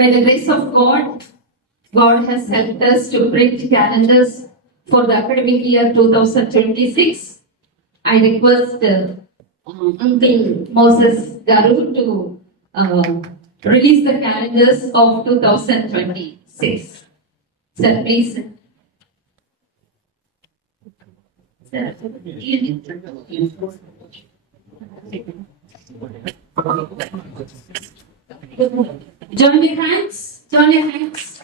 By the grace of God, God has helped us to print calendars for the academic year 2026. I request Uncle Moses Garu to release the calendars of 2026. Sir, please. Sir, join your hands. Join your hands.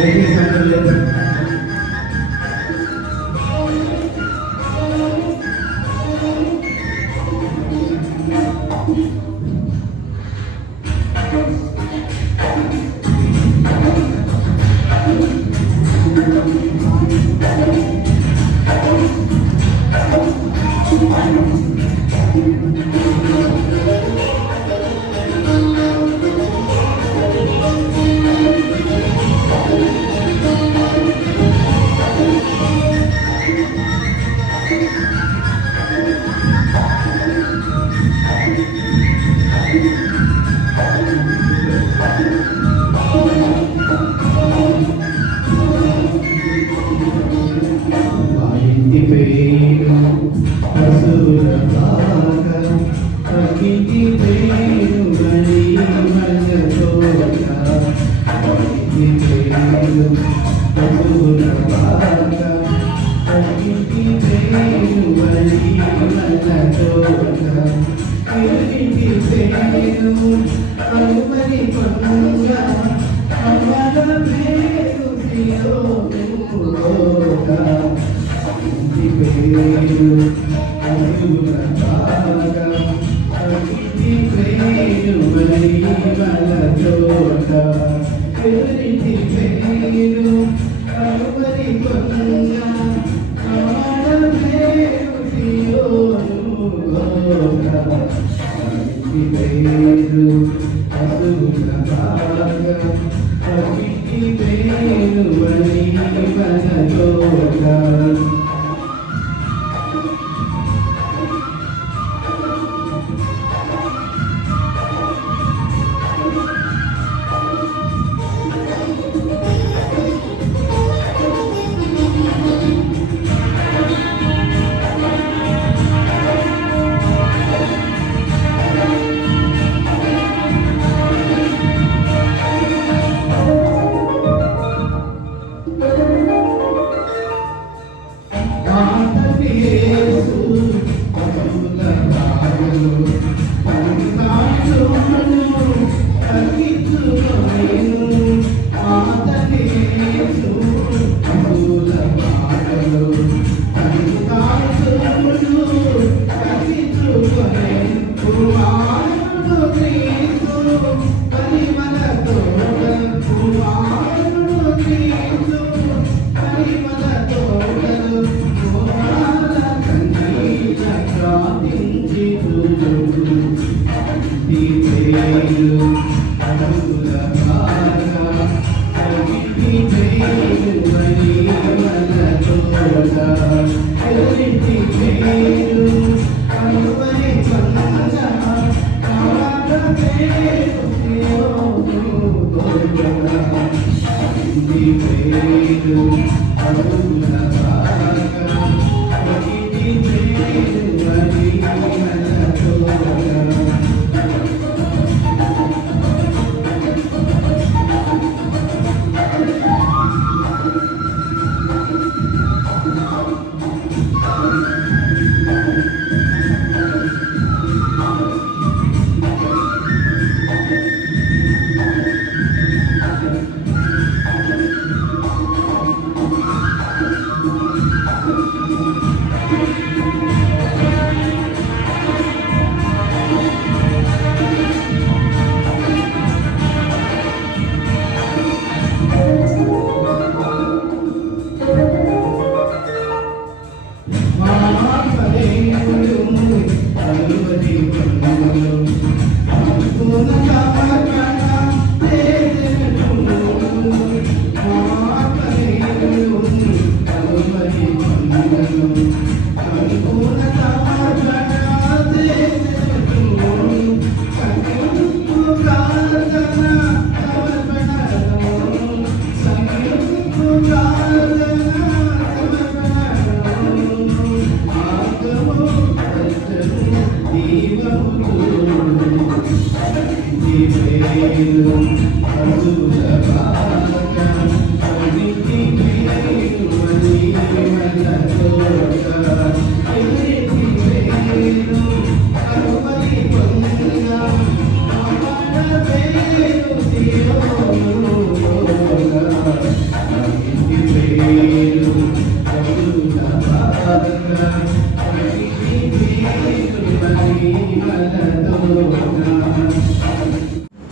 Ladies and gentlemen,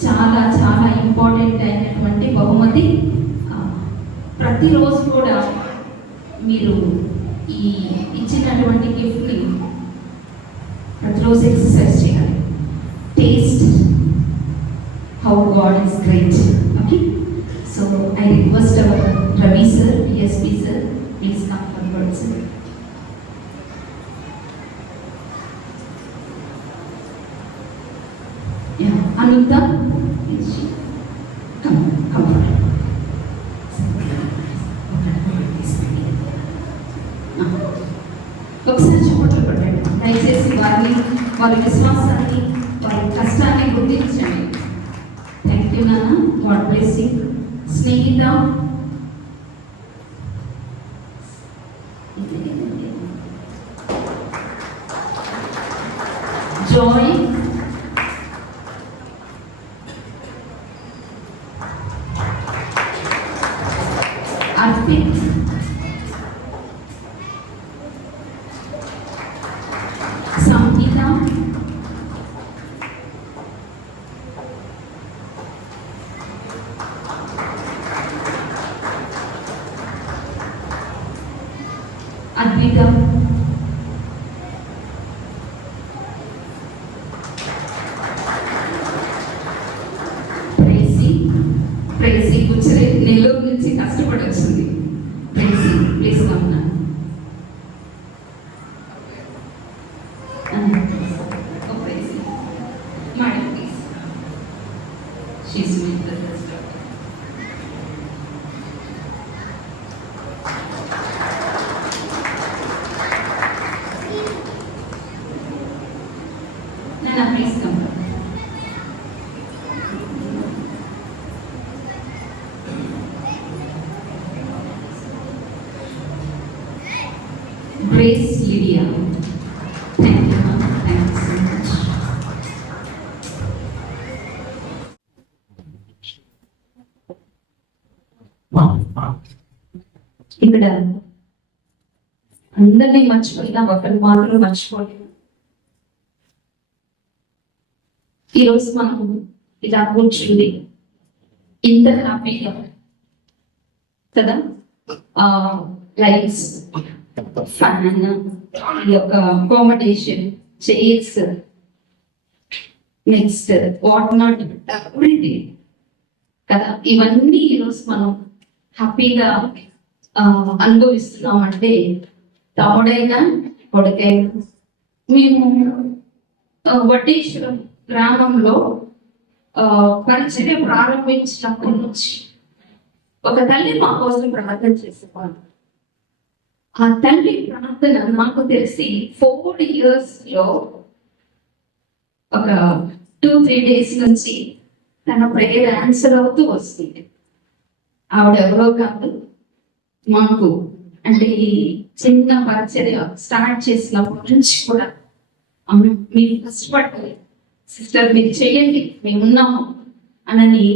చాలా చాలా important అయినటువంటి బహుమతి. ప్రతిరోజు కూడా మీరు ఈ ఇచ్చినటువంటి గిఫ్ట్ని ప్రతిరోజు ఎక్సర్సైజ్ చేయాలి. Taste how God is great. Okay, so I request our Ravi sir, DSP sir, please come forward sir. Anita, come forward. ఒకసారి చెప్పట్లు పెట్టండి. దయచేసి వారి విశ్వాసాన్ని, వారి కష్టాన్ని గుర్తించండి. థ్యాంక్ యూ నాన్న, God bless you. Snehitha, Joy, Arpit, Samhitha, Advitha, Precy కూర్చొని నెల్లూరు నుంచి కష్టపడి వచ్చింది. ప్రేసి ప్లీజ్ కమ్నా. Precy madam please, she's with the first doctor. నా please come. Grace Lydia. Thank you, ma'am. Thank you so much. ఇక్కడ అందరినీ మర్చిపోయినా ఒకరిని మాత్రం మర్చిపోలేదు. ఈరోజు మనం ఇలా కూర్చుంది ఇంత హ్యాపీగా కదా. లైట్స్, ఫ్యాన్, ఈ యొక్క accommodation, chairs, next what not everything కదా, ఇవన్నీ ఈరోజు మనం హ్యాపీగా అనుభవిస్తున్నాం. అంటే తమ్ముడైనా కొడుకైనా. మేము వడ్డేశ్వరం గ్రామంలో పరిచయం ప్రారంభించినప్పటి నుంచి ఒక తల్లి మా కోసం ప్రార్థన చేసేవాడు. ఆ తల్లి ప్రార్థన నాకు తెలిసి 4 years లో ఒక 2-3 days నుంచి తన ప్రేయర్ ఆన్సర్ అవుతూ వస్తుంది. ఆవిడ ఎవరో కాదు, మాకు అంటే ఈ చిన్న పరిచర్య స్టార్ట్ చేసినప్పటి నుంచి కూడా మీరు కష్టపడాలి సిస్టర్, మీరు చేయండి, మేమున్నాము అనని.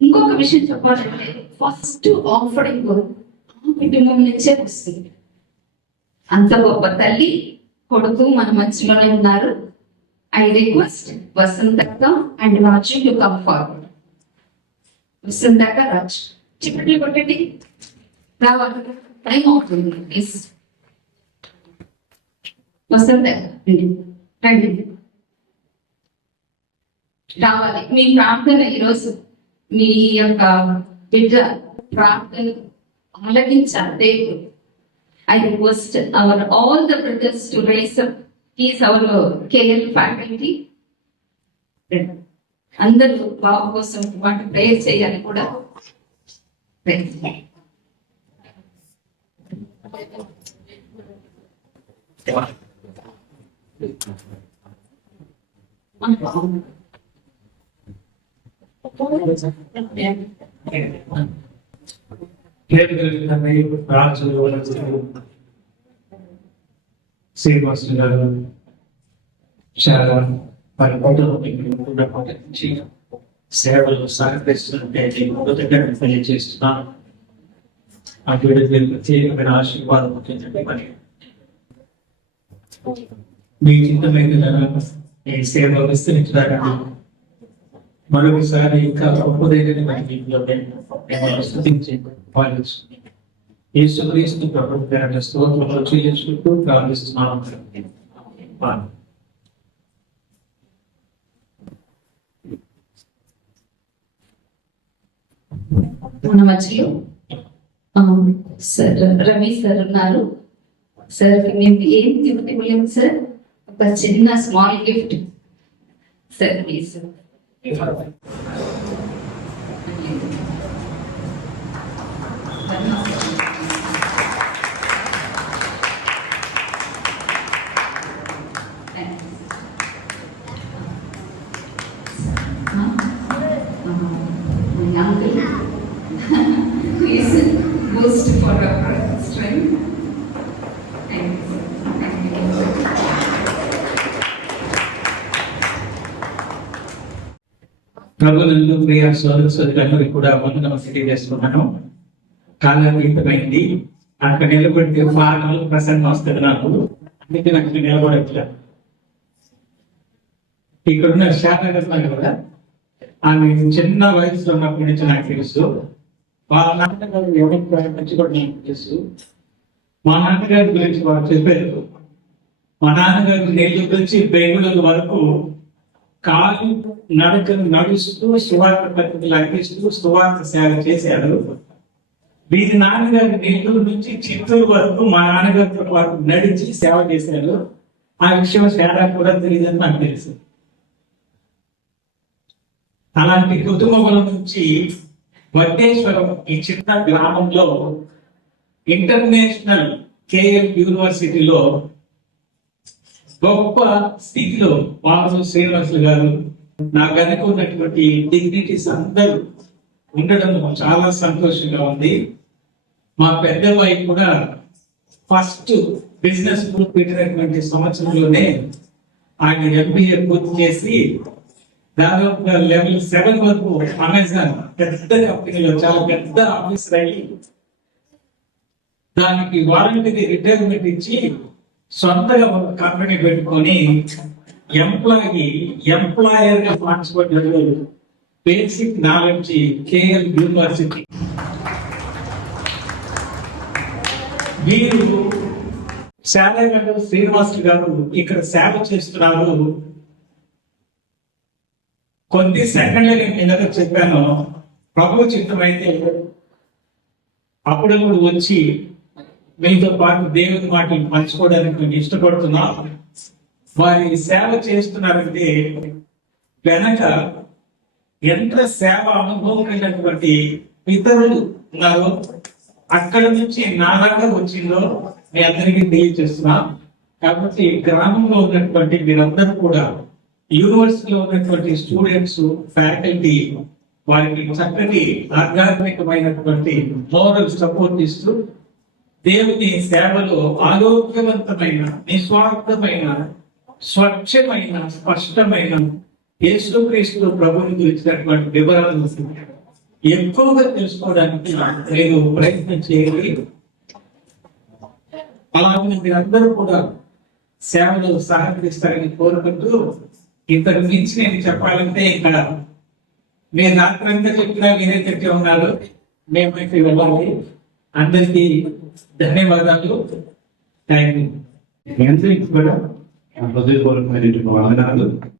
ఇంకొక విషయం చెప్పాలంటే ఫస్ట్ ఆఫరింగ్ కుటుంబం నుంచే వస్తుంది. అంత గొప్ప తల్లి కొడుకు మన మధ్యలోనే ఉన్నారు. ఐ రిక్వెస్ట్ వసంతక్క and Raju to come forward. వసంతక్క, రాజు చిప్పట్లు కొట్టండి, రావాలి, టైం అవుతుంది ప్లీజ్. వసంతక్క రండి, రావాలి. మీ ప్రార్థన ఈరోజు మీ యొక్క బిడ్డ ప్రార్థన ఆలకించాలి దేవుడు. I request all the brothers to raise up. He is our KL faculty. అందరూ బాబు కోసం వాటి ప్రేయర్ చేయాలి కూడా. రాజు శ్రీనివాసు గారు చాలా వారి నుంచి సేవలు సహకరిస్తుంటే నేను తెలియజేస్తున్నాను. అటువంటి ప్రత్యేకమైన ఆశీర్వాదం ఉంటుంది. మరి మీ చిత్తమైన ఈ సేవ విస్తరించడానికి మరొకసారి ఇంకా గొప్పదైన పాలించుకుంది. యేసుక్రీస్తు ప్రభు పేరిట స్తోత్రాలు చెల్లించుకుంటూ ప్రార్థిస్తున్నాను. మన మధ్యలో సార్ రమేష్ సార్ ఉన్నారు. సార్ మేము ఏం గిఫ్ట్ ఇవ్వలేము సార్, ఒక చిన్న small gift sir please. Please boost for our strength. Thank you, sir. Thank you. ప్రభునందు ప్రియ సోదరులందరికీ కూడా వందనములు తెలియజేస్తున్నాను. కాలాతీతమైంది అక్కడ నిలబడితే పాటలు ప్రసంగం వస్తుంది నాకు, అందుకే నాకు నిలబడట్లే. ఇక్కడున్న శాఖ కదా, ఆమె చిన్న వయసులో ఉన్నప్పటి నుంచి నాకు తెలుసు. వాళ్ళ నాన్నగారు ఎవరి నుంచి కూడా నాకు తెలుసు. మా నాన్నగారి గురించి వారు చెప్పారు. మా నాన్నగారి నెల్లు గురించి బెంగుళూరు వరకు కాలు నడకను నడుస్తూ సువార్త పద్ధతులు అందిస్తూ సువార్త సేవ చేశారు. వీరి నాన్నగారి నెల్లూరు నుంచి చిత్తూరు వరకు మా నాన్నగారితో పాటు నడిచి సేవ చేశారు. ఆ విషయం తేడా కూడా తెలియదని నాకు తెలుసు. అలాంటి కుటుంబం నుంచి వడ్డేశ్వరం ఈ చిన్న గ్రామంలో ఇంటర్నేషనల్ కేఎల్ యూనివర్సిటీలో గొప్ప స్థితిలో వాసు శ్రీనివాసులు గారు నాకు అనుకున్నటువంటి డిగ్నిటీస్ అందరూ ఉండడం చాలా సంతోషంగా ఉంది. మా పెద్దవాయి కూడా ఫస్ట్ బిజినెస్ గ్రూప్ పెట్టినటువంటి సంవత్సరంలోనే ఆయన ఎంబీఏ పూర్తి చేసి దాదాపు లెవెల్ 7 వరకు అమెజాన్ పెద్ద కంపెనీలో చాలా పెద్ద ఆఫీసర్ అయ్యి దానికి వారంటీ రిటైర్మెంట్ ఇచ్చి సొంతగా ఒక కంపెనీ పెట్టుకొని ఎంప్లాయర్ గా మార్చుకోవడం బేసిక్ నాలెడ్జ్ కేఎల్ యూనివర్సిటీ. వీరు శాలగడ్డ శ్రీనివాసులు గారు ఇక్కడ సేవ చేస్తున్నారు. కొద్ది సెకండ్లు నేను ఏదైతే చెప్పాను, ప్రభు చిత్తం అయితే అప్పుడప్పుడు వచ్చి మీతో పాటు దేవుని మాటలు పంచుకోవడానికి నేను ఇష్టపడుతున్నా. వారి సేవ చేస్తున్నారంటే వెనక ఎంత సేవ అనుభవమైనటువంటి ఇతరులు ఉన్నారో, అక్కడ నుంచి నా దగ్గర వచ్చిందో మీ అందరికీ తెలియజేస్తున్నా. కాబట్టి గ్రామంలో ఉన్నటువంటి మీరందరూ కూడా యూనివర్సిటీలో ఉన్నటువంటి స్టూడెంట్స్, ఫ్యాకల్టీ వారికి చక్కటి ఆధ్యాత్మికమైనటువంటి మోరల్ సపోర్ట్ ఇస్తూ దేవుని సేవలో ఆరోగ్యవంతమైన, నిస్వార్థమైన, స్వచ్ఛమైన, స్పష్టమైన యేసుక్రీస్తు ప్రభువుని గురించినటువంటి వివరాలను ఎక్కువగా తెలుసుకోవడానికి నేను ప్రయత్నం చేయాలి. అలాగే మీరందరూ కూడా సేవలు సహకరిస్తారని కోరుకుంటూ, ఇంతకు మించి నేను చెప్పాలంటే ఇక్కడ మీరు రాత్రంతా చెప్పినా మీరే చెప్పి ఉన్నారు. మేమైతే వెళ్ళాలి. అందరికీ ధన్యవాదాలు. Thank you. మీ అందరికీ కూడా హృదయపూర్వకమైనటువంటి వందనాలు.